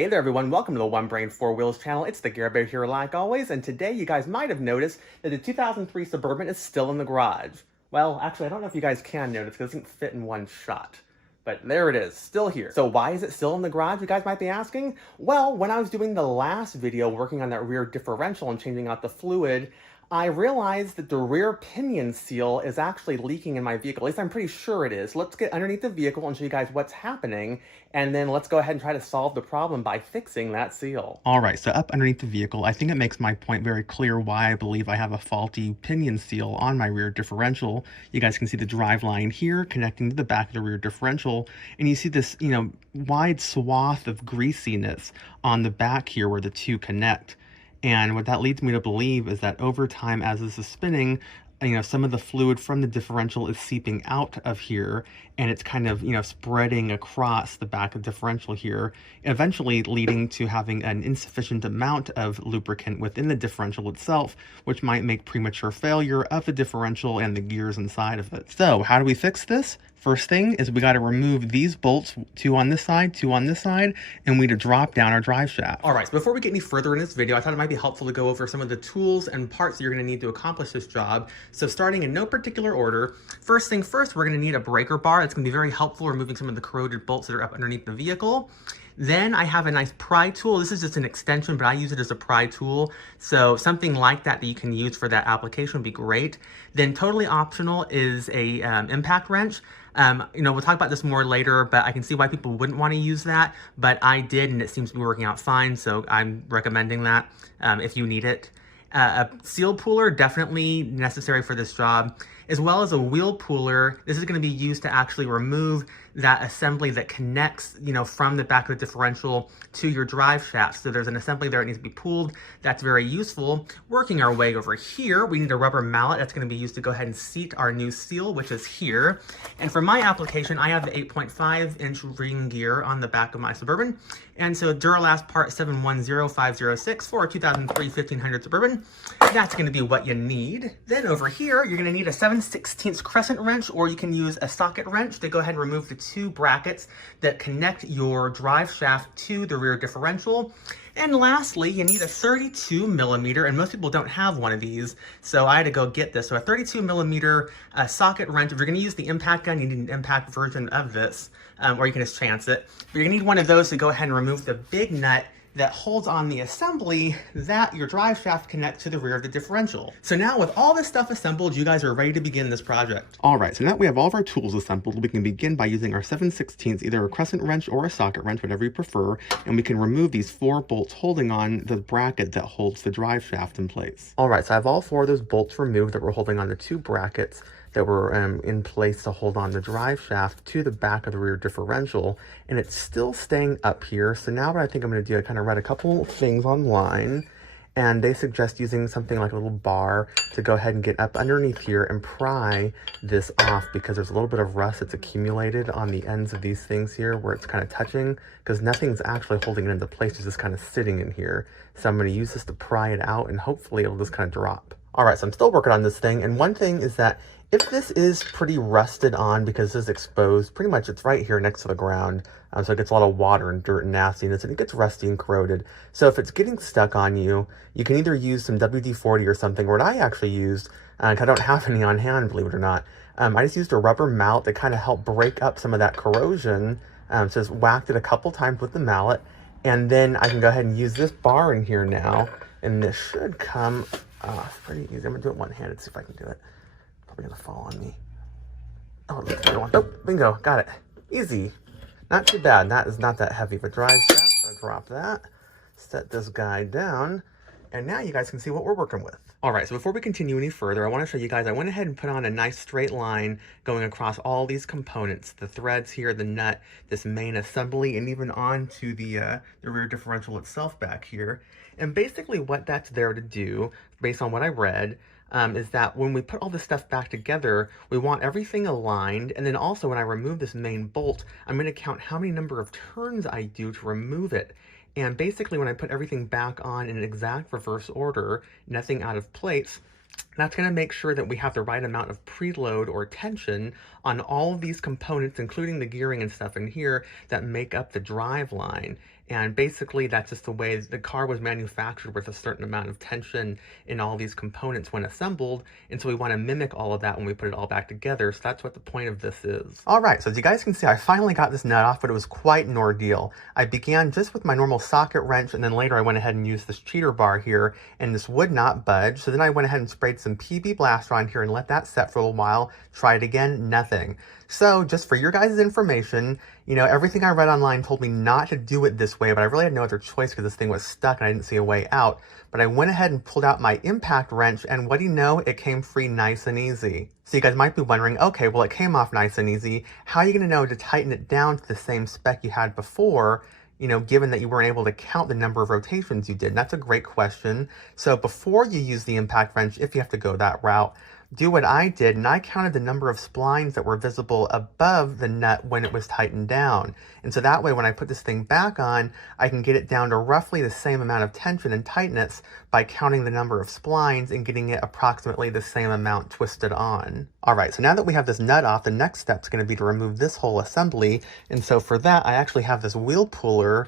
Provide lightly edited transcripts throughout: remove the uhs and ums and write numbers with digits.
Hey there everyone, welcome to the One Brain Four Wheels channel. It's the Gear Bear here like always, and today you guys might have noticed that the 2003 Suburban is still in the garage. Well, actually I don't know if you guys can notice because it doesn't fit in one shot. But there it is, still here. So why is it still in the garage, you guys might be asking? Well, when I was doing the last video working on that rear differential and changing out the fluid, I realized that the rear pinion seal is actually leaking in my vehicle. At least I'm pretty sure it is. Let's get underneath the vehicle and show you guys what's happening, and then let's go ahead and try to solve the problem by fixing that seal. All right, so up underneath the vehicle, I think it makes my point very clear why I believe I have a faulty pinion seal on my rear differential. You guys can see the drive line here connecting to the back of the rear differential, and you see this, wide swath of greasiness on the back here where the two connect. And what that leads me to believe is that over time, as this is spinning, some of the fluid from the differential is seeping out of here, and it's kind of, spreading across the back of the differential here, eventually leading to having an insufficient amount of lubricant within the differential itself, which might make premature failure of the differential and the gears inside of it. So how do we fix this? First thing is we got to remove these bolts, two on this side, two on this side, and we need to drop down our drive shaft. All right, so before we get any further in this video, I thought it might be helpful to go over some of the tools and parts that you're going to need to accomplish this job. So starting in no particular order, first thing first, we're going to need a breaker bar. It's going to be very helpful removing some of the corroded bolts that are up underneath the vehicle. Then I have a nice pry tool. This is just an extension, but I use it as a pry tool. So something like that you can use for that application would be great. Then totally optional is a impact wrench. We'll talk about this more later, but I can see why people wouldn't want to use that. But I did, and it seems to be working out fine. So I'm recommending that if you need it. A seal puller, definitely necessary for this job, as well as a wheel puller. This is going to be used to actually remove that assembly that connects, from the back of the differential to your drive shaft. So there's an assembly there that needs to be pulled. That's very useful. Working our way over here, we need a rubber mallet that's going to be used to go ahead and seat our new seal, which is here. And for my application, I have the 8.5-inch ring gear on the back of my Suburban. And so Duralast part 710506 for a 2003 1500 Suburban. That's going to be what you need. Then over here, you're going to need a 7/16 Crescent wrench, or you can use a socket wrench to go ahead and remove the two brackets that connect your drive shaft to the rear differential. And lastly, you need a 32 millimeter, and most people don't have one of these, so I had to go get this. So a 32 millimeter socket wrench. If you're going to use the impact gun, you need an impact version of this, or you can just chance it. But you're going to need one of those to go ahead and remove the big nut that holds on the assembly that your drive shaft connects to the rear of the differential. So now with all this stuff assembled, you guys are ready to begin this project. All right, so now that we have all of our tools assembled, we can begin by using our 7/16, either a crescent wrench or a socket wrench, whatever you prefer, and we can remove these 4 bolts holding on the bracket that holds the drive shaft in place. All right, so I have all 4 of those bolts removed that were holding on the 2 brackets that were in place to hold on the drive shaft to the back of the rear differential, and it's still staying up here. So now what I think I'm going to do, I kind of read a couple things online, and they suggest using something like a little bar to go ahead and get up underneath here and pry this off, because there's a little bit of rust that's accumulated on the ends of these things here where it's kind of touching, because nothing's actually holding it into place. It's just kind of sitting in here. So I'm going to use this to pry it out, and hopefully it'll just kind of drop. All right, so I'm still working on this thing, and one thing is that if this is pretty rusted on, because this is exposed, pretty much it's right here next to the ground, so it gets a lot of water and dirt and nastiness, and it gets rusty and corroded. So if it's getting stuck on you, you can either use some WD-40 or something. What I actually used, because I don't have any on hand, believe it or not, I just used a rubber mallet to kind of help break up some of that corrosion. So just whacked it a couple times with the mallet, and then I can go ahead and use this bar in here now, and this should come off pretty easy. I'm going to do it one-handed, see if I can do it. Probably gonna fall on me. Oh, look at the one. Oh, bingo, got it. Easy. Not too bad. That is not that heavy of a drive shaft. So drop that, set this guy down, and now you guys can see what we're working with. All right, so before we continue any further, I want to show you guys, I went ahead and put on a nice straight line going across all these components, the threads here, the nut, this main assembly, and even onto the rear differential itself back here. And basically what that's there to do, based on what I read, is that when we put all this stuff back together, we want everything aligned. And then also when I remove this main bolt, I'm going to count how many number of turns I do to remove it. And basically when I put everything back on in an exact reverse order, nothing out of place, that's going to make sure that we have the right amount of preload or tension on all of these components, including the gearing and stuff in here that make up the drive line. And basically, that's just the way the car was manufactured, with a certain amount of tension in all these components when assembled. And so we want to mimic all of that when we put it all back together. So that's what the point of this is. All right, so as you guys can see, I finally got this nut off, but it was quite an ordeal. I began just with my normal socket wrench, and then later I went ahead and used this cheater bar here, and this would not budge. So then I went ahead and sprayed some PB Blaster on here and let that set for a little while. Try it again, nothing. So just for your guys' information, you know, everything I read online told me not to do it this way, but I really had no other choice because this thing was stuck and I didn't see a way out. But I went ahead and pulled out my impact wrench, and what do you know? It came free nice and easy. So you guys might be wondering, okay, well, it came off nice and easy. How are you going to know to tighten it down to the same spec you had before, you know, given that you weren't able to count the number of rotations you did? And that's a great question. So before you use the impact wrench, if you have to go that route, do what I did, and I counted the number of splines that were visible above the nut when it was tightened down. And so that way, when I put this thing back on, I can get it down to roughly the same amount of tension and tightness by counting the number of splines and getting it approximately the same amount twisted on. All right, so now that we have this nut off, the next step is going to be to remove this whole assembly. And so for that, I actually have this wheel puller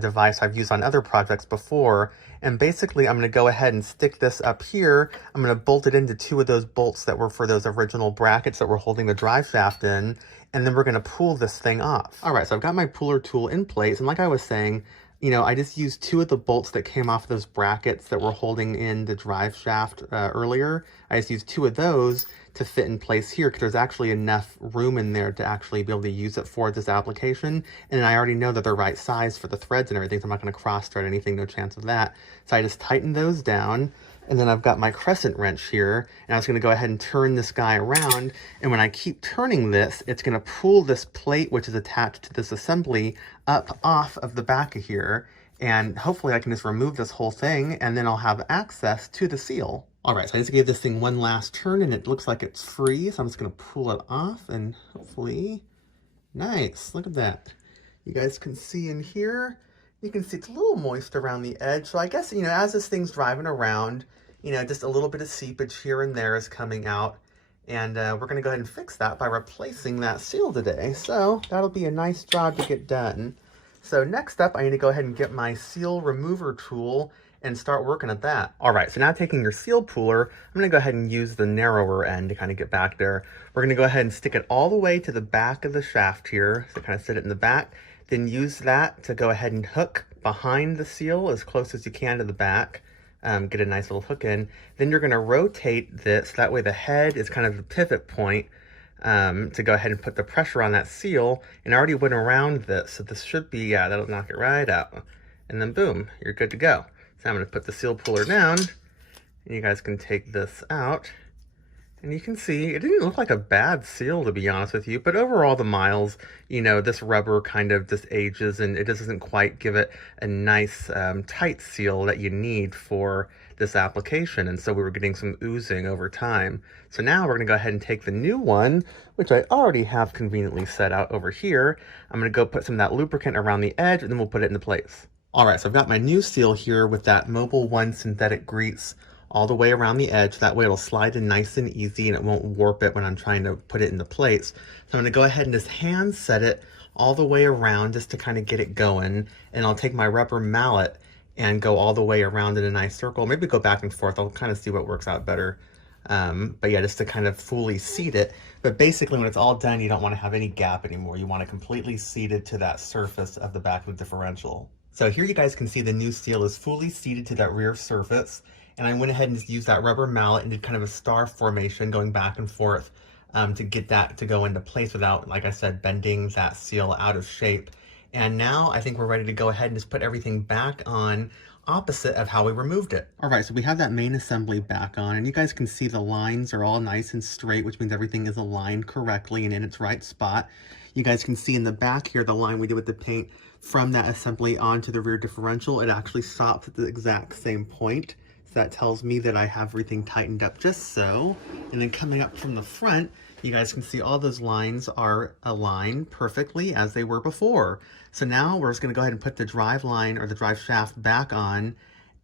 device I've used on other projects before. And basically, I'm going to go ahead and stick this up here. I'm going to bolt it into two of those bolts that were for those original brackets that were holding the drive shaft in. And then we're going to pull this thing off. All right, so I've got my puller tool in place. And like I was saying, you know, I just used two of the bolts that came off those brackets that were holding in the drive shaft earlier. I just used two of those to fit in place here because there's actually enough room in there to actually be able to use it for this application. And I already know that they're right size for the threads and everything, so I'm not going to cross thread anything, no chance of that. So I just tighten those down. And then I've got my crescent wrench here, and I was going to go ahead and turn this guy around. And when I keep turning this, it's going to pull this plate, which is attached to this assembly, up off of the back of here. And hopefully I can just remove this whole thing, and then I'll have access to the seal. All right, so I just gave this thing one last turn, and it looks like it's free. So I'm just going to pull it off, and hopefully, nice. Look at that. You guys can see in here. You can see it's a little moist around the edge. So I guess, you know, as this thing's driving around, you know, just a little bit of seepage here and there is coming out. And we're going to go ahead and fix that by replacing that seal today. So that'll be a nice job to get done. So next up, I need to go ahead and get my seal remover tool and start working at that. All right, so now taking your seal puller, I'm going to go ahead and use the narrower end to kind of get back there. We're going to go ahead and stick it all the way to the back of the shaft here. So kind of sit it in the back. Then use that to go ahead and hook behind the seal as close as you can to the back. Get a nice little hook in. Then you're going to rotate this. That way the head is kind of the pivot point to go ahead and put the pressure on that seal. And I already went around this, so this should be, yeah, that'll knock it right out. And then boom, you're good to go. So I'm going to put the seal puller down, and you guys can take this out. And you can see, it didn't look like a bad seal, to be honest with you, but over all the miles, you know, this rubber kind of just ages, and it doesn't quite give it a nice tight seal that you need for this application. And so we were getting some oozing over time. So now we're going to go ahead and take the new one, which I already have conveniently set out over here. I'm going to go put some of that lubricant around the edge, and then we'll put it into place. All right, so I've got my new seal here with that Mobil 1 synthetic grease all the way around the edge. That way it'll slide in nice and easy, and it won't warp it when I'm trying to put it into place. So I'm going to go ahead and just hand set it all the way around just to kind of get it going. And I'll take my rubber mallet and go all the way around in a nice circle. Maybe go back and forth. I'll kind of see what works out better. But yeah, just to kind of fully seat it. But basically when it's all done, you don't want to have any gap anymore. You want it completely seated to that surface of the back of the differential. So here you guys can see the new seal is fully seated to that rear surface. And I went ahead and just used that rubber mallet and did kind of a star formation going back and forth to get that to go into place without, like I said, bending that seal out of shape. And now I think we're ready to go ahead and just put everything back on opposite of how we removed it. All right, so we have that main assembly back on, and you guys can see the lines are all nice and straight, which means everything is aligned correctly and in its right spot. You guys can see in the back here, the line we did with the paint from that assembly onto the rear differential, it actually stops at the exact same point. So that tells me that I have everything tightened up just so. And then coming up from the front, you guys can see all those lines are aligned perfectly as they were before. So now we're just going to go ahead and put the drive line or the drive shaft back on.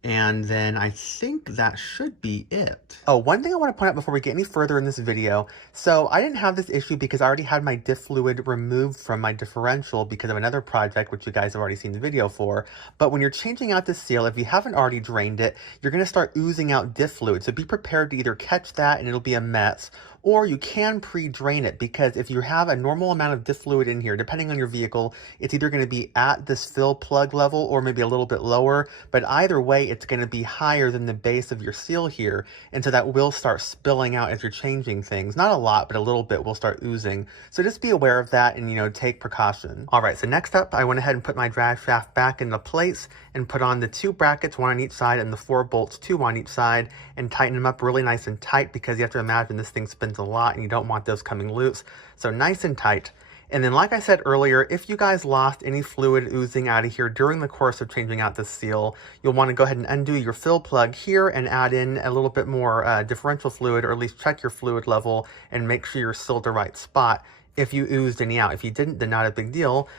And then I think that should be it. Oh, one thing I want to point out before we get any further in this video. So I didn't have this issue because I already had my diff fluid removed from my differential because of another project, which you guys have already seen the video for. But when you're changing out the seal, if you haven't already drained it, you're going to start oozing out diff fluid. So be prepared to either catch that and it'll be a mess, or you can pre-drain it, because if you have a normal amount of diff fluid in here, depending on your vehicle, it's either going to be at this fill plug level or maybe a little bit lower, but either way, it's going to be higher than the base of your seal here, and so that will start spilling out as you're changing things. Not a lot, but a little bit will start oozing. So just be aware of that and, take precaution. All right, so next up, I went ahead and put my drive shaft back into place and put on the 2 brackets, 1 on each side, and the 4 bolts, 2 on each side, and tighten them up really nice and tight, because you have to imagine this thing spins a lot and you don't want those coming loose. So nice and tight. And then, like I said earlier, if you guys lost any fluid oozing out of here during the course of changing out the seal, you'll want to go ahead and undo your fill plug here and add in a little bit more differential fluid, or at least check your fluid level and make sure you're still the right spot if you oozed any out. If you didn't, then not a big deal.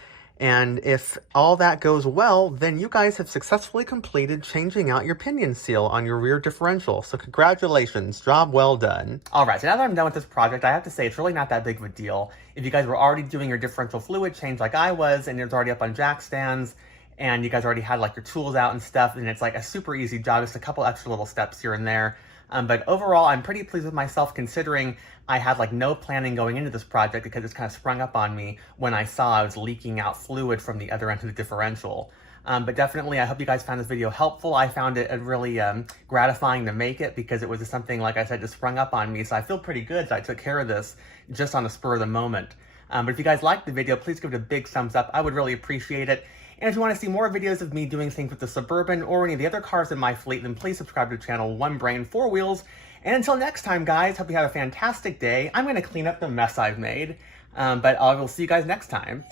And if all that goes well, then you guys have successfully completed changing out your pinion seal on your rear differential. So congratulations, job well done. All right, so now that I'm done with this project, I have to say it's really not that big of a deal. If you guys were already doing your differential fluid change like I was, and it was already up on jack stands, and you guys already had like your tools out and stuff, then it's like a super easy job, just a couple extra little steps here and there. But overall, I'm pretty pleased with myself, considering I had like no planning going into this project, because it's kind of sprung up on me when I saw I was leaking out fluid from the other end of the differential. But definitely, I hope you guys found this video helpful. I found it really gratifying to make it, because it was just something, like I said, just sprung up on me. So I feel pretty good that I took care of this just on the spur of the moment. But if you guys liked the video, please give it a big thumbs up. I would really appreciate it. And if you want to see more videos of me doing things with the Suburban or any of the other cars in my fleet, then please subscribe to the channel One Brain, Four Wheels. And until next time, guys, hope you have a fantastic day. I'm going to clean up the mess I've made, but I will see you guys next time.